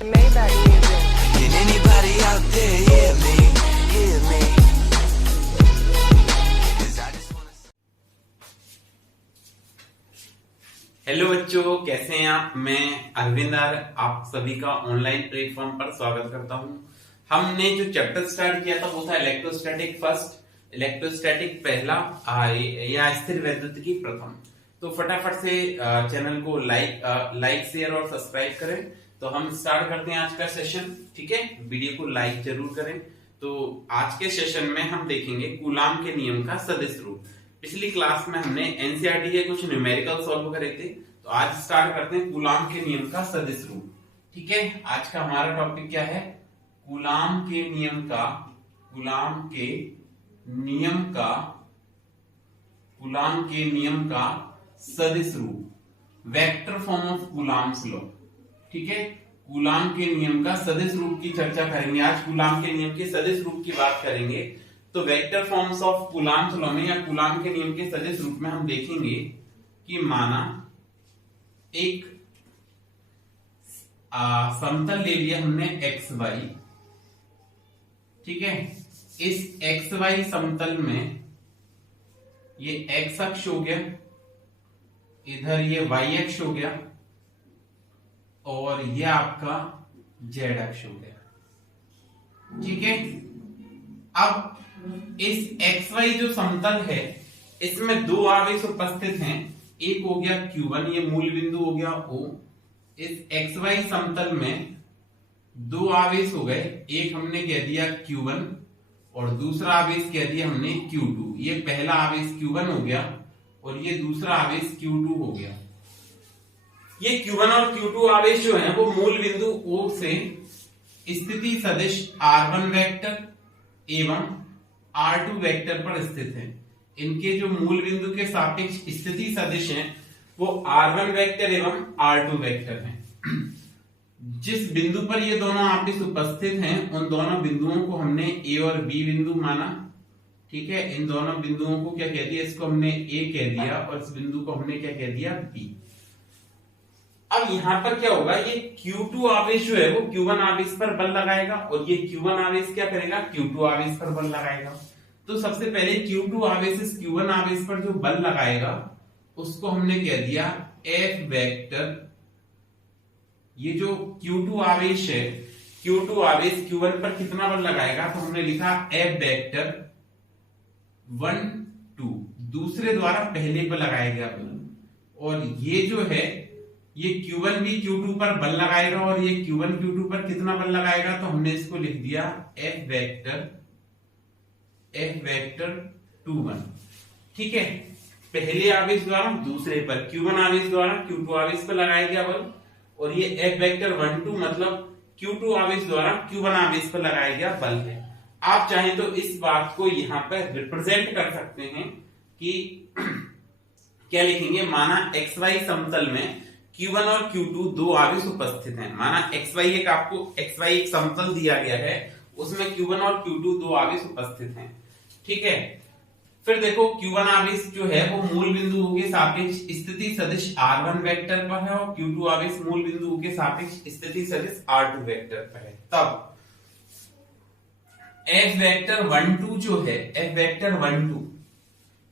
Maybach music. Can anybody out there hear me? Hear me? 'Cause I just wanna... hello बच्चों, कैसे हैं आप। मैं अरविंद आर्य आप सभी का ऑनलाइन प्लेटफॉर्म पर स्वागत करता हूं। हमने जो चैप्टर स्टार्ट किया था वो था इलेक्ट्रोस्टैटिक फर्स्ट, इलेक्ट्रोस्टैटिक पहला या स्थिर वैद्युतिकी प्रथम। तो फटाफट से चैनल को लाइक शेयर और सब्सक्राइब करें। तो हम स्टार्ट करते हैं आज का सेशन। ठीक है, वीडियो को लाइक जरूर करें। तो आज के सेशन में हम देखेंगे कूलाम के नियम का सदिश रूप। पिछली क्लास में हमने एनसीईआरटी के कुछ न्यूमेरिकल सॉल्व करे थे, तो आज स्टार्ट करते हैं कूलाम के नियम का सदिश रूप। ठीक है, आज का हमारा टॉपिक क्या है? कूलाम के नियम का सदिश रूप, vector form of coulombs law. ठीक है, कूलाम के नियम का सदिश रूप की चर्चा करेंगे आज। कूलाम के नियम के सदिश रूप की बात करेंगे तो vector forms of coulombs law में या कूलाम के नियम के सदिश रूप में हम देखेंगे कि माना एक समतल ले लिया हमने एक्स वाई। ठीक है, इस एक्स वाई समतल में ये एक्स अक्ष हो गया, इधर ये वाई अक्ष हो गया और ये आपका जेड अक्ष हो गया। ठीक है, अब इस एक्स वाई जो समतल है इसमें दो आवेश उपस्थित हैं। एक हो गया Q1, ये मूल बिंदु हो गया O। इस एक्स वाई समतल में दो आवेश हो गए, एक हमने कह दिया Q1 और दूसरा आवेश कह दिया हमने Q2। ये पहला आवेश Q1 हो गया और ये दूसरा आवेश Q2 हो गया। ये Q1 और Q2 आवेश जो हैं वो मूल बिंदु O से स्थिति सदिश R1 वेक्टर एवं R2 वेक्टर पर स्थित हैं। इनके जो मूल बिंदु के सापेक्ष स्थिति सदिश हैं वो R1 वेक्टर एवं R2 वेक्टर हैं। जिस बिंदु पर ये दोनों आवेश उपस्थित हैं उन दोनों बिंदुओं को हमने A और B बिंदु माना। ठीक है, इन दोनों बिंदुओं को क्या कह दिया? इसको हमने A कह दिया और इस बिंदु को हमने क्या कह दिया? B। अब यहां पर क्या होगा? ये Q2 आवेश जो है वो Q1 आवेश पर बल लगाएगा और ये Q1 आवेश क्या करेगा? Q2 आवेश पर बल लगाएगा। तो सबसे पहले Q2 आवेश इस Q1 आवेश पर जो बल लगाएगा उसको हमने कह दिया F वेक्टर। ये जो Q2 आवेश है, Q2 आवेश Q1 पर कितना बल लगाएगा? तो हमने लिखा F वेक्टर 1 2, दूसरे द्वारा पहले पर लगाया गया बल। और ये जो है ये Q1 भी Q2 पर बल लगाएगा और ये Q1 Q2 पर कितना बल लगाएगा? तो हमने इसको लिख दिया F वेक्टर 2 1। ठीक है, पहले आवेश द्वारा दूसरे पर, Q1 आवेश द्वारा Q2 आवेश पर लगाया गया बल और ये F वेक्टर 1 2 मतलब Q2 आवेश द्वारा Q1 आवेश पर लगाया गया बल है। आप चाहें तो इस बात को यहां पर रिप्रेजेंट कर सकते हैं कि क्या लिखेंगे? माना XY समतल में Q1 और Q2 दो आवेश उपस्थित हैं। माना XY एक समतल दिया गया है, उसमें Q1 और Q2 दो आवेश उपस्थित हैं। ठीक है, फिर देखो Q1 आवेश जो है वो मूल बिंदु के सापेक्ष स्थिति सदिश R1 वेक्टर पर है और Q2 आवेश मूल बिंदु के सापेक्ष स्थिति सदिश R2 वेक्टर पर है। तब F वेक्टर 1 2 जो है, F वेक्टर 1 2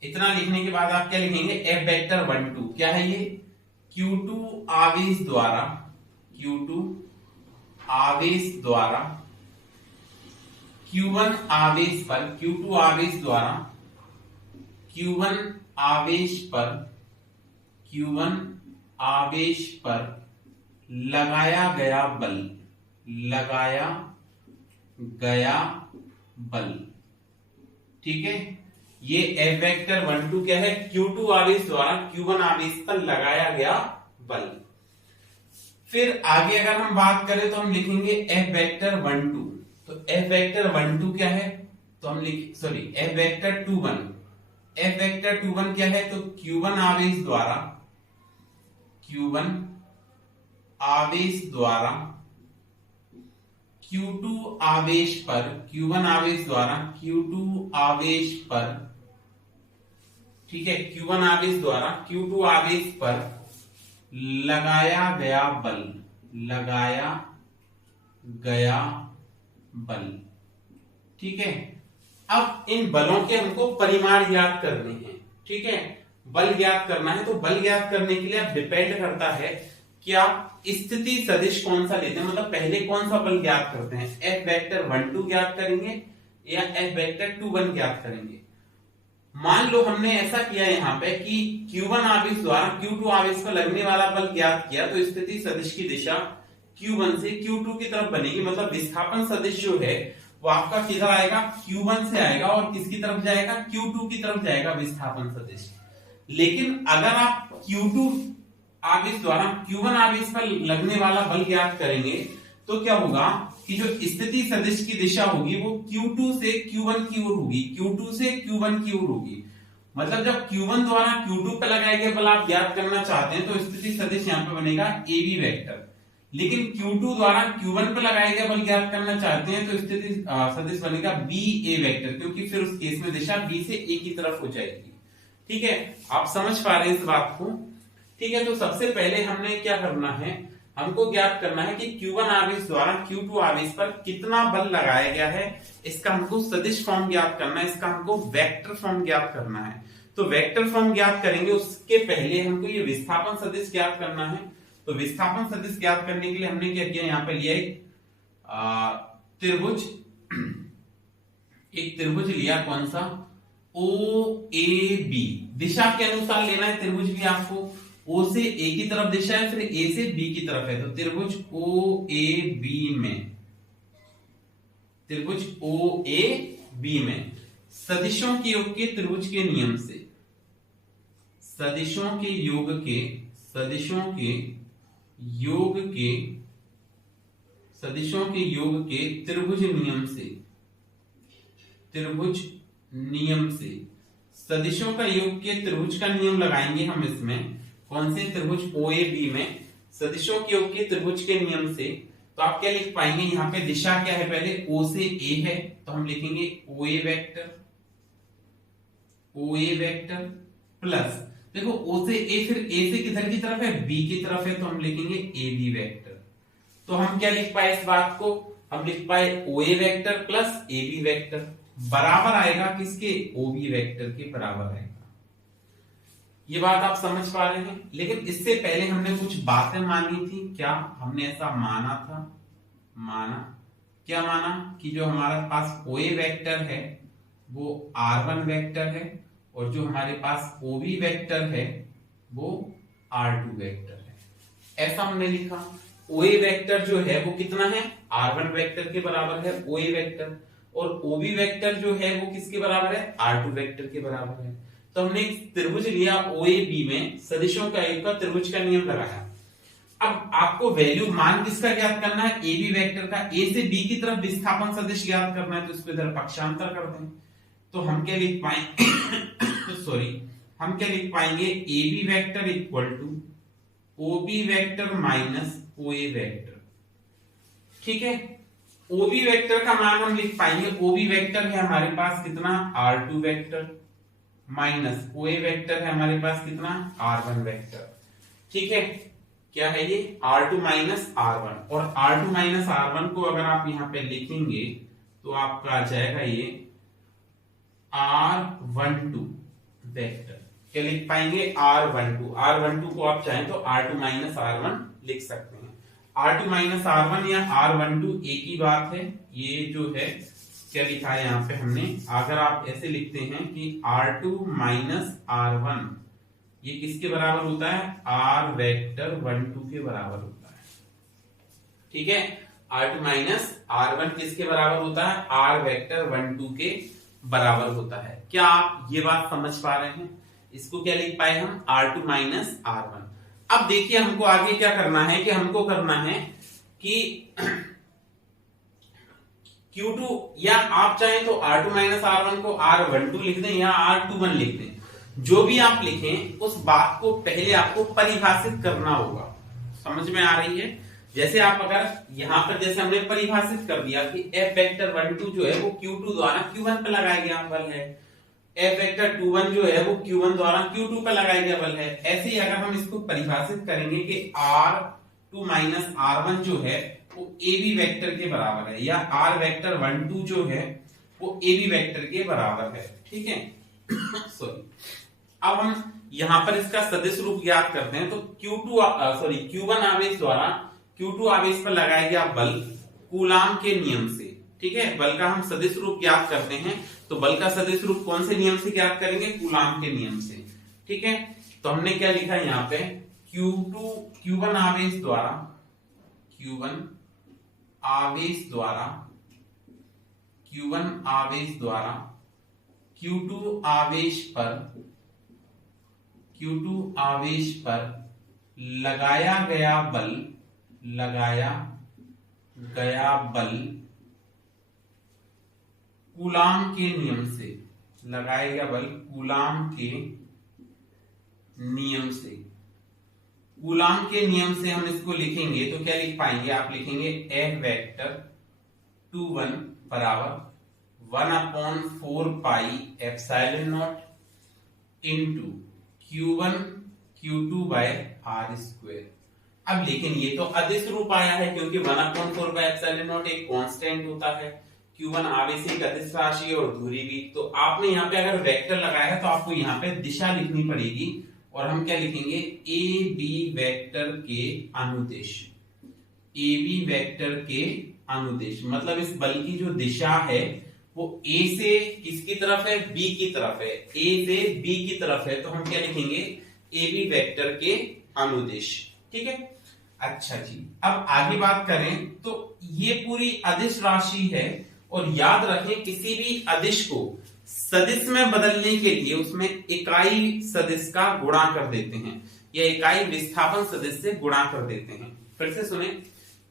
इतना लिखने के बाद आप क्या लिखेंगे? F वेक्टर 1 2 क्या है? ये Q2 आवेश द्वारा Q1 आवेश पर, Q2 आवेश द्वारा Q1 आवेश पर लगाया गया बल। ठीक है, ये F वेक्टर 1 2 क्या है? Q2 आवेश द्वारा Q1 आवेश पर लगाया गया बल। फिर आगे अगर हम बात करें तो हम लिखेंगे F वेक्टर 1 2। तो F वेक्टर 1 2 क्या है? तो हम F वेक्टर 2 1। F वेक्टर 2 1 क्या है? तो Q1 आवेश द्वारा Q2 आवेश पर, Q1 आवेश द्वारा Q2 आवेश पर, ठीक है, Q1 आवेश द्वारा Q2 आवेश पर लगाया गया बल। ठीक है, अब इन बलों के हमको परिमाण ज्ञात करने हैं। ठीक है, बल ज्ञात करना है, तो बल ज्ञात करने के लिए अब डिपेंड करता है कि आप स्थिति सदिश कौन सा लेते हैं, मतलब पहले कौन सा बल ज्ञात करते हैं, F वेक्टर 1 2 ज्ञात करेंगे या F वेक्टर 2 1 ज्ञात करेंगे। मान लो हमने ऐसा किया यहाँ पे कि Q1 आवेश द्वारा Q2 आवेश पर लगने वाला बल ज्ञात किया, तो स्थिति सदिश की दिशा Q1 से Q2 की तरफ बनेगी, मतलब विस्थापन सदिश जो है वो आपका किधर आएगा, Q1 से आएगा और किसकी तरफ जाएगा, Q2 की तरफ जाएगा विस्थापन सदिश। लेकिन अगर आप Q2 आवेश द्वारा Q1 आवेश पर लगने वाला बल ज्ञात करेंगे तो क्या होगा कि जो स्थिति सदिश की दिशा होगी वो Q2 से Q1 की ओर होगी, Q2 से Q1 की ओर होगी। मतलब जब Q1 द्वारा Q2 पर लगाया गया बल आप ज्ञात करना चाहते हैं तो स्थिति सदिश यहाँ पे बनेगा AB वेक्टर, लेकिन Q2 द्वारा Q1 पर लगाया गया बल ज्ञात करना चाहते हैं तो स्थिति सदिश बनेगा BA वेक्टर, क्योंकि फिर उस केस में दिशा B से A की तरफ हो जाएगी। ठीक है, आप समझ पा रहे हैं इस बात को। ठीक है, तो सबसे पहले हमने क्या करना है, हमको ज्ञात करना है कि Q1 आवेश द्वारा Q2 आवेश पर कितना बल लगाया गया है, इसका हमको सदिश फॉर्म ज्ञात करना है, इसका हमको वेक्टर फॉर्म ज्ञात करना है। तो वेक्टर फॉर्म ज्ञात करेंगे, उसके पहले हमको ये विस्थापन सदिश ज्ञात करना है। तो विस्थापन सदिश ज्ञात करने के लिए हमने क्या किया, यहाँ पे लिया त्रिभुज, एक त्रिभुज लिया, कौन सा, OAB, दिशा के अनुसार लेना है त्रिभुज भी आपको, O से A की तरफ दिशा है, फिर A से B की तरफ है, तो त्रिभुज OAB में, त्रिभुज OAB में सदिशों के योग के त्रिभुज के नियम से, सदिशों के योग के, सदिशों के योग के, सदिशों के योग के त्रिभुज नियम से, त्रिभुज नियम से सदिशों का योग के त्रिभुज का नियम लगाएंगे हम इसमें, कौन से, त्रिभुज OAB में सदिशों के योग के त्रिभुज के नियम से। तो आप क्या लिख पाएंगे, यहाँ पे दिशा क्या है, पहले O से A है तो हम लिखेंगे OA vector, OA vector plus, देखो O से A, फिर A से किधर की तरफ है, B की तरफ है, तो हम लिखेंगे AB वेक्टर। तो हम क्या लिख पाए इस बात को, हम लिख पाए OA vector plus AB vector बराबर आएगा किसके, OB वेक्टर के बराबर आएगा। ये बात आप समझ पा रहे हैं। लेकिन इससे पहले हमने कुछ बातें मानी थी, क्या हमने ऐसा माना था, माना क्या, माना कि जो हमारे पास OA वेक्टर है वो R1 वेक्टर है और जो हमारे पास OB वेक्टर है वो R2 वेक्टर है, ऐसा हमने लिखा। OA वेक्टर जो है वो कितना है, R1 वेक्टर के बराबर है OA वेक्टर, और OB वेक्टर जो है वो किसके बराबर है, R2 वेक्टर के बराबर है। तो हमने एक त्रिभुज लिया OAB में, सदिशों का योग का त्रिभुज का नियम लगाया। अब आपको वैल्यू मान किसका ज्ञात करना है, AB वेक्टर का, A से B की तरफ विस्थापन सदिश ज्ञात करना है, तो इसको इधर पक्षांतर कर दें। तो हम क्या लिख पाएंगे तो सॉरी, हम क्या लिख पाएंगे, AB vector equal to OB vector minus OA vector. ठीक है, OB वेक्टर का मान हम लिख पाएंगे, OB वेक्टर है हमारे पास कितना, R2 vector minus OA vector है हमारे पास कितना, R1 वेक्टर। ठीक है, क्या है ये, R2 माइनस R1, और R2 माइनस R1 को अगर आप यहां पे लिखेंगे तो आपका आ जाएगा ये R12 वेक्टर। क्या लिख पाएंगे, R12, R12 को आप चाहें तो R2 माइनस R1 लिख सकते हैं। R2 माइनस R1 या R12 एक ही बात है। ये जो है क्या लिखा है यहाँ पे हमने, अगर आप ऐसे लिखते हैं कि R2 माइनस R1 ये किसके बराबर होता है, R वेक्टर 12 के बराबर होता है। ठीक है, R2 माइनस R1 किसके बराबर होता है, R वेक्टर 12 के बराबर होता है। क्या आप ये बात समझ पा रहे हैं, इसको क्या लिख पाए हम, R2 माइनस R1। अब देखिए हमको आगे क्या करना है, कि हमको करना है कि Q2, या आप चाहें तो R2 माइनस R1 को R12 लिख दें या R21 लिख दें, जो भी आप लिखें उस बात को पहले आपको परिभाषित करना होगा। समझ में आ रही है, जैसे आप अगर यहां पर जैसे हमने परिभाषित कर दिया कि F वेक्टर 12 जो है वो Q2 द्वारा Q1 पर लगाया गया बल है, F वेक्टर 21 जो है वो Q1 द्वारा Q2 पर लगाया गया बल है। ऐसे ही अगर हम इसको परिभाषित करेंगे कि R2 माइनस R1 जो है वो ए बी वेक्टर के बराबर है, या आर वेक्टर 1 2 जो है वो ए बी वेक्टर के बराबर है। ठीक है सॉरी, अब हम यहां पर इसका सदिश रूप ज्ञात करते हैं। तो Q1 आवेश द्वारा Q2 आवेश पर लगाया गया बल कूलाम के नियम से। ठीक है, बल का हम सदिश रूप ज्ञात करते हैं, तो बल का सदिश रूप कौन से नियम से ज्ञात करेंगे? कूलाम के नियम से। ठीक है, तो हमने क्या लिखा है यहाँ पे, Q1 आवेश द्वारा Q2 आवेश पर लगाया गया बल कूलाम के नियम से, लगाया गया बल कूलाम के नियम से। कूलाम के नियम से हम इसको लिखेंगे तो क्या लिख पाएंगे? आप लिखेंगे F वेक्टर 21 बराबर 1/4 pi epsilon not into Q1 Q2 by R square. अब लेकिन ये तो अदिश रूप आया है, क्योंकि 1/4 पाई एप्सिलॉन नॉट एक कांस्टेंट होता है। Q1 आवेश एक अदिश राशि है और दूरी भी। तो आपने यहाँ पे अगर वेक्टर लगाया है तो आपको यहाँ पे दिशा लिखनी पड़ेगी, और हम क्या लिखेंगे? ए बी वेक्टर के अनुदिश। ए बी वेक्टर के अनुदिश मतलब इस बल की जो दिशा है वो ए से किसकी तरफ है? बी की तरफ है। ए से बी की तरफ है, तो हम क्या लिखेंगे? ए बी वेक्टर के अनुदिश। ठीक है, अच्छा जी, अब आगे बात करें तो ये पूरी अदिश राशि है, और याद रखें किसी भी अदिश को सदिश में बदलने के लिए उसमें इकाई सदिश का गुणा कर देते हैं, या इकाई विस्थापन सदिश से गुणा कर देते हैं। फिर से सुने,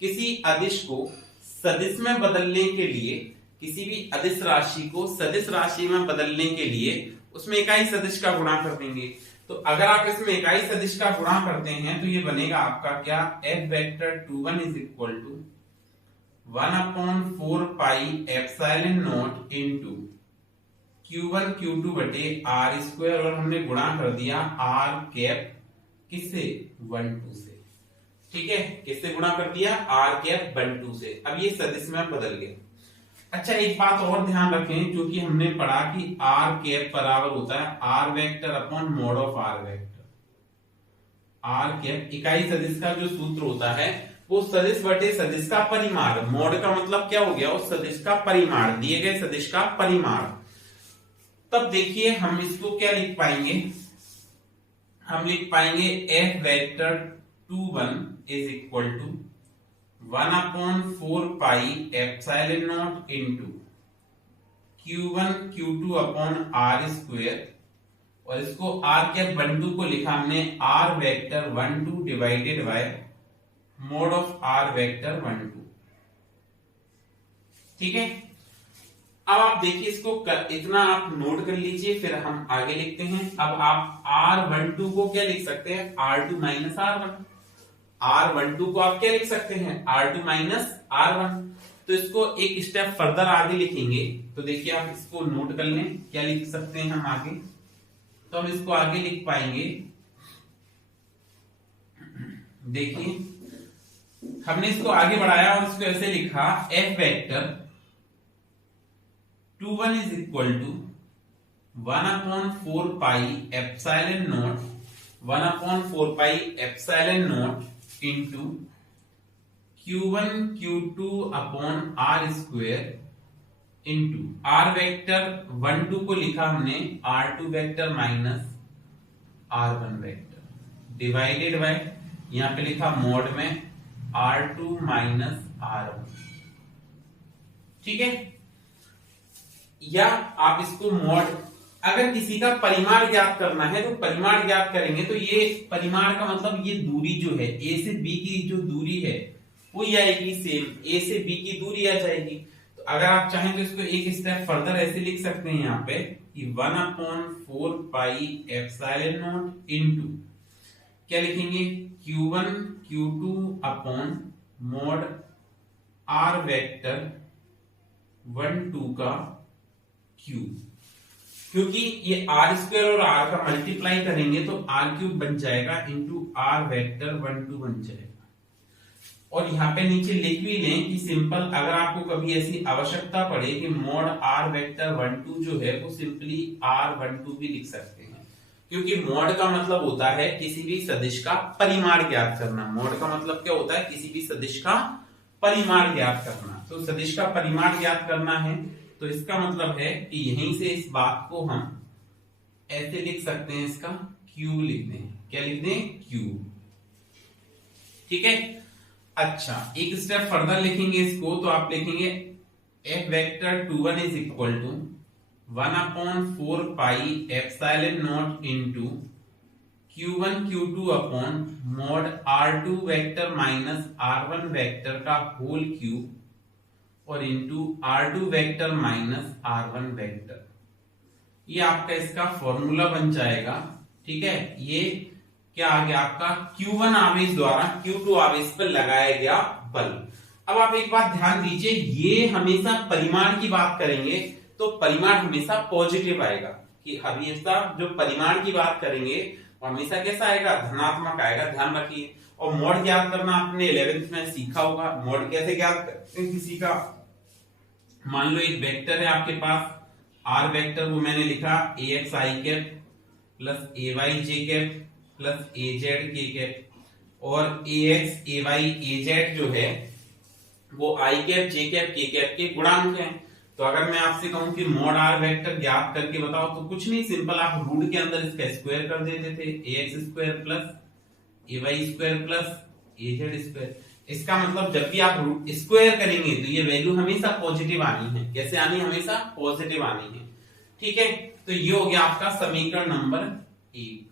किसी अदिश को सदिश में बदलने के लिए, किसी भी अदिश राशि को सदिश राशि में बदलने के लिए उसमें इकाई सदिश का गुणा कर देंगे। तो अगर आप इसमें इकाई सदिश का गुणा करते हैं तो ये बनेगा आपका क्या? F vector 21 is equal to 1/4 pi epsilon not into Q1 Q2 बटे R स्क्वायर, और हमने गुणा कर दिया R कैप किससे? 1 2 से। ठीक है, किससे गुणा कर दिया? R कैप 1 2 से। अब ये सदिश में बदल गया। अच्छा, एक बात और ध्यान रखें, क्योंकि हमने पढ़ा कि R कैप बराबर होता है R vector upon mode of R vector. R cap इकाई सदिश का जो सूत्र होता है वो सदिश बटे सदिश का परिमाण। मोड का मतलब क्या हो गया? उस सदिश का परिमाण, दिए गए सदिश का परिमाण। तब देखिए हम इसको क्या लिख पाएंगे? हम लिख पाएंगे F vector 21 is equal to 1/4 pi epsilon not into Q1 Q2 upon R square, और इसको R कैप 1 2 को लिखा हमने R vector 1 2 divided by mode of R vector 1 2। ठीक है, अब आप देखिए इसको इतना आप नोट कर लीजिए, फिर हम आगे लिखते हैं। अब आप R12 को क्या लिख सकते हैं? R2 minus R1। R12 को आप क्या लिख सकते हैं? R2 minus R1। तो इसको एक स्टेप फर्दर आगे लिखेंगे, तो देखिए आप इसको नोट कर लें, क्या लिख सकते हैं हम आगे। तो हम इसको आगे लिख पाएंगे, देखिए हमने इसको आगे बढ़ाया और इसको ऐसे लिखा F vector 21 is equal to 1/4 pi epsilon not 1/4 pi epsilon not into Q1 Q2 upon R square into R vector 1 2 को लिखा हमने R2 vector minus R1 vector divided by, यहां पे लिखा मोड में R2 माइनस R1। ठीक है, या आप इसको मोड, अगर किसी का परिमाण ज्ञात करना है तो परिमाण ज्ञात करेंगे। तो ये परिमाण का मतलब ये दूरी जो है A से B की जो दूरी है वो आएगी सेम, A से B की दूरी आ जाएगी। तो अगर आप चाहें तो इसको एक स्टेप फर्दर ऐसे लिख सकते हैं यहाँ पे कि 1/4 पाई एप्सिलॉन नॉट इनटू क्या लिखेंगे? Q1 Q2 upon mode R vector 1 2 का क्यूब, क्योंकि ये R स्क्वायर और R का मल्टीप्लाई करेंगे तो R क्यूब बन जाएगा इनटू R वेक्टर 1 2 बन जाएगा। और यहाँ पे नीचे लिख भी लें कि सिंपल, अगर आपको कभी ऐसी आवश्यकता पड़े कि मॉड आर वेक्टर 12 जो है वो सिंपली r12 भी लिख सकते हैं, क्योंकि मॉड का मतलब होता है किसी भी सदिश का परिमाण ज्ञात करना। मॉड का मतलब क्या होता है? किसी भी सदिश का परिमाण ज्ञात करना। तो सदिश का परिमाण ज्ञात करना है तो इसका मतलब है कि यहीं से इस बात को हम ऐसे लिख सकते हैं, इसका क्यूब लिख दें। क्या लिख दें? क्यूब। ठीक है। अच्छा, एक स्टेप फर्दर लिखेंगे इसको, तो आप लिखेंगे f vector 21 is equal to 1/4 pi epsilon not into q1 q2 upon mod r2 vector minus r1 vector का होल क्यूब और into r2 vector minus r1 vector. ये आपका इसका फॉर्मूला बन जाएगा। ठीक है। ये क्या आ गया आपका? Q1 आवेश द्वारा Q2 आवेश पर लगाया गया बल। अब आप एक बात ध्यान दीजिए, ये हमेशा परिमाण की बात करेंगे तो परिमाण हमेशा पॉजिटिव आएगा, कि हमेशा जो परिमाण की बात करेंगे वो हमेशा कैसा आएगा? धनात्मक आएगा, ध्यान रखिए। और मोड ज्ञात करना आपने 11th में सीखा होगा। मोड कैसे ज्ञात करते हैं किसी का? मान लो एक वेक्टर है आपके पास r वेक्टर, वो मैंने लिखा ax i cap plus ay j cap plus az k cap, और ax ay az जो है वो i cap j cap k cap के गुणांक हैं। तो अगर मैं आपसे कहूं कि मॉड r वेक्टर ज्ञात करके बताओ, तो कुछ नहीं, सिंपल आप रूट के अंदर इसका स्क्वायर कर देते थे, ax square plus ay square plus az square. इसका मतलब जब भी आप रूट स्क्वायर करेंगे तो ये वैल्यू हमेशा पॉजिटिव आनी है। कैसे आनी? हमेशा पॉजिटिव आनी है। ठीक है। तो ये हो गया आपका समीकरण नंबर 1।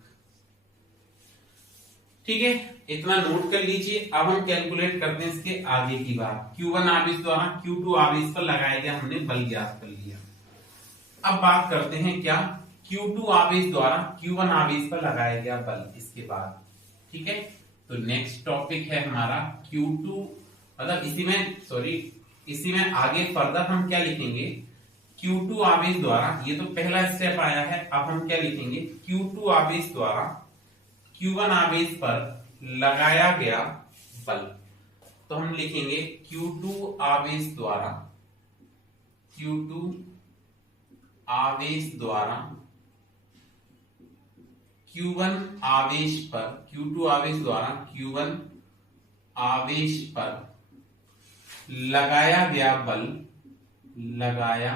ठीक है, इतना नोट कर लीजिए। अब हम कैलकुलेट करते हैं इसके आगे की बात। Q1 आवेश द्वारा Q2 आवेश पर लगाया गया हमने बल ज्ञात कर लिया। अब बात करते हैं क्या? Q2 आवेश द्वारा Q1 आवेश पर लगाया गया बल। इसके बाद ठीक है, तो नेक्स्ट टॉपिक है हमारा Q2, मतलब इसी में आगे फर्दर हम क्या लिखेंगे? Q2 आवेश द्वारा, ये तो पहला स्टेप आया है। अब हम क्या लिखेंगे? Q2 आवेश द्वारा Q1 आवेश पर लगाया गया बल। तो हम लिखेंगे Q2 आवेश द्वारा Q2 आवेश द्वारा Q1 आवेश पर, Q2 आवेश द्वारा Q1 आवेश पर लगाया गया बल, लगाया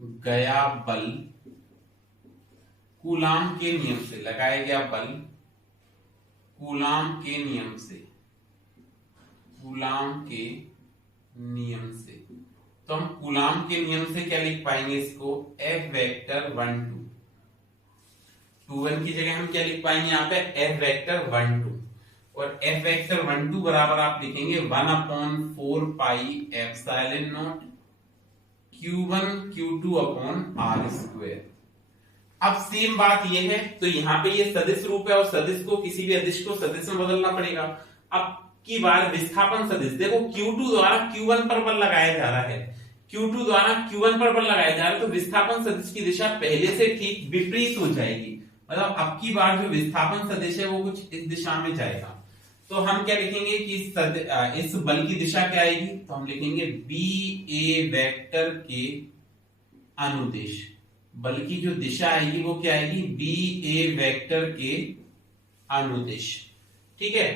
गया बल कूलाम के नियम से, लगाया गया बल कूलाम के नियम से, कूलाम के नियम से। तो हम कूलाम के नियम से क्या लिख पाएंगे इसको? F वेक्टर 12, 21 की जगह हम क्या लिख पाएंगे यहाँ पे? F वेक्टर 12, और F वेक्टर 12 बराबर आप लिखेंगे 1/4 pi epsilon not Q1 Q2 upon r square. अब सेम बात ये है, तो यहाँ पे ये सदिश रूप है और सदिश को, किसी भी अदिश को सदिश में बदलना पड़ेगा। अब की बार विस्थापन सदिश, देखो Q2 द्वारा Q1 पर बल लगाया जा रहा है, Q2 द्वारा Q1 पर बल लगाया जा रहा है, तो विस्थापन सदिश की दिशा पहले से ठीक विपरीत हो जाएगी। मतलब अब की बार जो विस्थापन सदिश है वो कुछ इस दिशा में जाएगा। तो हम क्या लिखेंगे कि इस बल की दिशा क्या आएगी? तो हम लिखेंगे BA वेक्टर के अनुदिश। बल की जो दिशा आएगी वो क्या आएगी? BA वेक्टर के अनुदिश। ठीक है,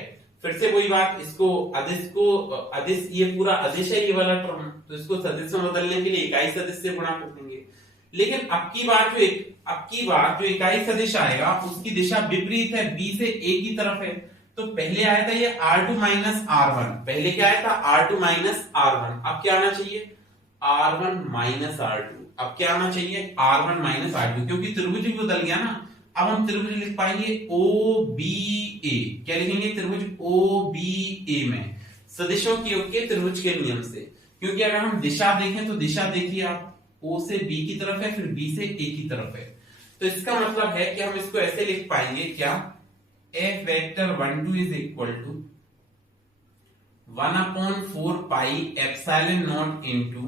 फिर से वही बात, इसको अदिश, ये पूरा अदिश है ये वाला टर्म, तो इसको सदिश में बदलने के लिए इकाई सदिश से गुणा कर देंगे। लेकिन अब की बार जो इकाई सदिश आएगा उसकी दिशा विपरीत है, B से A की तरफ है। तो पहले आया था ये R2 माइनस R1, पहले क्या आया था? R2 minus R1। अब क्या आना चाहिए? R1 minus R2। अब क्या आना चाहिए? R1 माइनस R2, क्योंकि त्रिभुज भी बदल गया ना। अब हम त्रिभुज लिख पाएंगे OBA। क्या लिखेंगे? त्रिभुज OBA में सदिशों के योग के त्रिभुज के नियम से, क्योंकि अगर हम दिशा देखें तो दिशा देखिए आप, O से B की तरफ है, फिर B से A की तरफ है। तो इसका मतलब है कि हम इसको ऐसे लिख पाएंगे क्या? F vector 12 is equal to 1/4 pi epsilon not into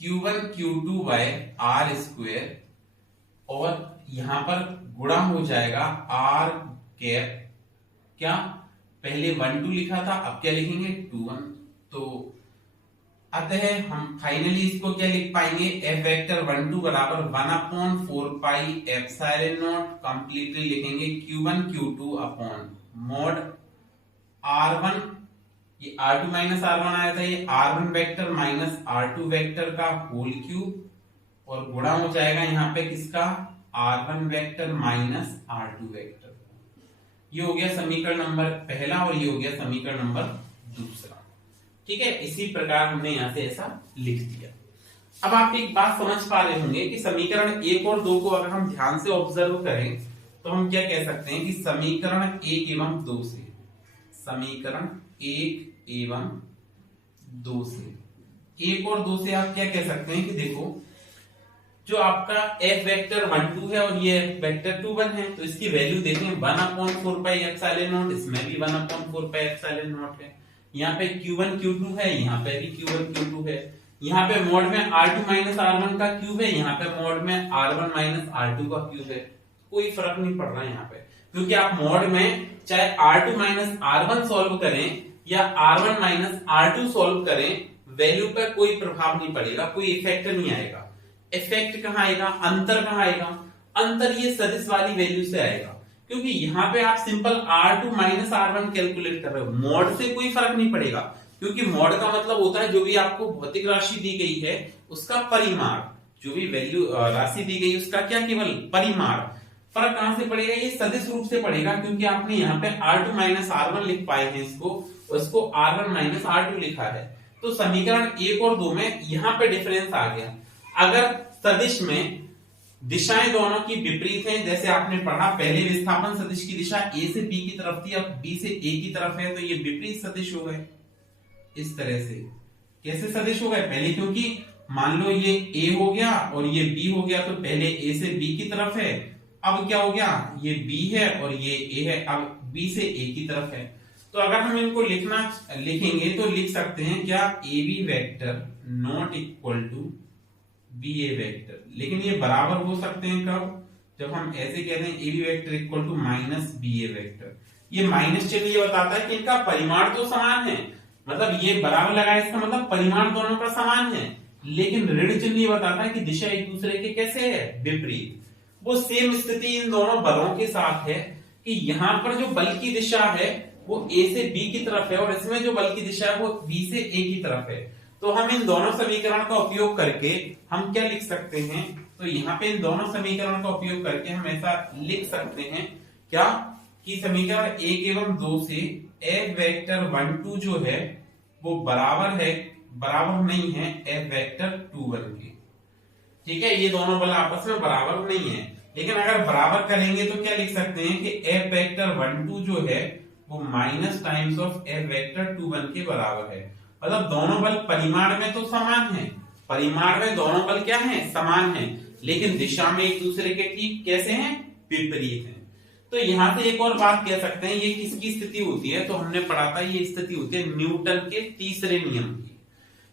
Q1 Q2 by R square, और यहां पर गुणा हो जाएगा R कैप क्या? पहले 1 2 लिखा था, अब क्या लिखेंगे 2 1। तो अतः हम फाइनली इसको क्या लिख पाएंगे, एफ वेक्टर 1 2 बराबर 1/4 पाई एप्सिलॉन नॉट, कंप्लीटली लिखेंगे Q1 Q2 upon mod R1, ये R2 माइनस R1 आया था, ये R1 vector minus R2 vector का होल क्यूब, और गुणा हो जाएगा यहाँ पे किसका, R1 vector minus R2 vector. ये हो गया समीकरण नंबर पहला और ये हो गया समीकरण नंबर दूसरा। ठीक है, इसी प्रकार हमने यहां से ऐसा लिख दिया। अब आप एक बात समझ पा रहे होंगे कि समीकरण 1 और 2 को अगर हम ध्यान से ऑब्जर्व करें तो हम क्या कह सकते हैं कि समीकरण 1 एवं 2 से, समीकरण 1 एवं 2 से, 1 और 2 से आप क्या कह सकते हैं कि देखो जो आपका f वेक्टर 1 2 है और ये वेक्टर 2 1 है, तो इसकी वैल्यू देखें 1/4 पाई एप्सिलॉन नॉट, इसमें भी 1/4 पाई एप्सिलॉन नॉट है, यहाँ पे Q1 Q2 है, यहाँ पे भी Q1 Q2 है, यहाँ पे मोड में R2 माइनस R1 का क्यूब है, यहाँ पे मोड में R1 माइनस R2 का क्यूब है। कोई फर्क नहीं पड़ रहा है यहाँ पे, क्योंकि आप मोड में चाहे R2 माइनस R1 सॉल्व करें या R1 माइनस R2 सॉल्व करें, वैल्यू पर कोई प्रभाव नहीं पड़ेगा, कोई इफेक्ट नहीं आएगा। इफेक्ट कहाँ आएगा, अंतर कहाँ आएगा, अंतर ये सदिश वाली वैल्यू से आएगा, क्योंकि यहाँ पे आप simple R2 minus R1 calculate कर रहे हो, मोड से कोई फर्क नहीं पड़ेगा, क्योंकि मोड का मतलब होता है जो भी आपको भौतिक राशि दी गई है उसका परिमाण, जो भी वैल्यू राशि दी गई उसका क्या, केवल परिमाण। फर्क कहां से पड़ेगा, ये सदिश रूप से पड़ेगा, क्योंकि आपने यहाँ पे R2 माइनस R1 लिख पाए हैं इसको, उसको R1 माइनस R2 लिखा है। तो समीकरण 1 और 2 में यहाँ पे डिफरेंस आ गया। अगर सदिश में दिशाएं दोनों की विपरीत हैं, जैसे आपने पढ़ा पहले विस्थापन सदिश की दिशा A से B की तरफ थी, अब B से A की तरफ है, तो ये विपरीत सदिश हो गए। इस तरह से कैसे सदिश हो गए, पहले क्योंकि मान लो ये A हो गया और ये B हो गया, तो पहले A से B की तरफ है, अब क्या हो गया, ये B है और ये A है, अब B से A की तरफ है। तो अगर हम इनको लिखेंगे तो लिख सकते हैं क्या, AB vector not equal to BA vector, लेकिन ये बराबर हो सकते हैं कब, जब हम ऐसे कहते हैं AB vector equal to minus BA vector. ये माइनस चिन्ह ये बताता है कि इनका परिमाण तो समान है, मतलब ये बराबर लगाए इसका मतलब परिमाण दोनों का समान है, लेकिन ऋण चिन्ह ये बताता है कि दिशा एक दूसरे के कैसे है, विपरीत। वो सेम स्थिति इन दोनों बलों के साथ है कि यहाँ पर जो बल की दिशा है वो A से B की तरफ है और इसमें जो बल की दिशा है वो B से A की तरफ है। तो हम इन दोनों समीकरण का उपयोग करके हम क्या लिख सकते हैं, तो यहाँ पे इन दोनों समीकरण का उपयोग करके हम ऐसा लिख सकते हैं क्या, कि समीकरण 1 एवं 2 से F वेक्टर 1 2 जो है वो बराबर नहीं है F वेक्टर 2 1 के। ठीक है, ये दोनों बल आपस में बराबर नहीं है, लेकिन अगर बराबर करेंगे तो क्या लिख सकते हैं कि F वेक्टर 1 2 जो है वो minus times of F vector 2 1 के बराबर है। मतलब दोनों बल परिमाण में तो समान है, परिमाण में दोनों बल क्या हैं, समान हैं, लेकिन दिशा में एक दूसरे के ठीक कैसे हैं, विपरीत हैं। तो यहां से एक और बात कह सकते हैं, ये किसकी स्थिति होती है, तो हमने पढ़ा था ये स्थिति होती है न्यूटन के तीसरे नियम की,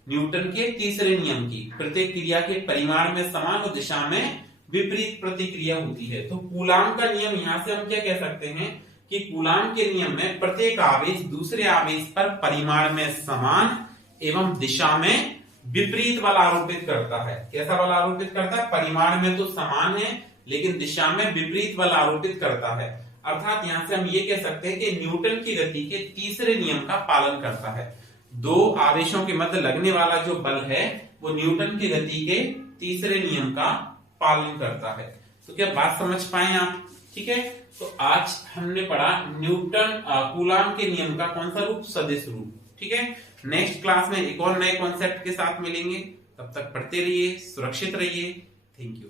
न्यूटन के तीसरे नियम की, प्रत्येक क्रिया के परिमाण में समान और दिशा में विपरीत प्रतिक्रिया होती है। तो कूलाम का नियम, यहां से हम क्या कह सकते हैं कि कूलाम के नियम में प्रत्येक आवेश दूसरे आवेश पर परिमाण में समान एवं दिशा में विपरीत बल आरोपित करता है। कैसा बल आरोपित करता है, परिमाण में तो समान है लेकिन दिशा में विपरीत बल आरोपित करता है। अर्थात यहां से हम ये कह सकते हैं कि न्यूटन की गति के तीसरे नियम का पालन करता है। दो आवेशों के मध्य लगने वाला जो बल है वो न्यूटन की गति के तीसरे नियम का पालन करता है। तो क्या बात समझ पाए आप? ठीक है, तो आज हमने पढ़ा न्यूटन कूलाम के नियम का कौन सा रूप, सदिश रूप। ठीक है, नेक्स्ट क्लास में एक और नए कॉन्सेप्ट के साथ मिलेंगे, तब तक पढ़ते रहिए, सुरक्षित रहिए। Thank you.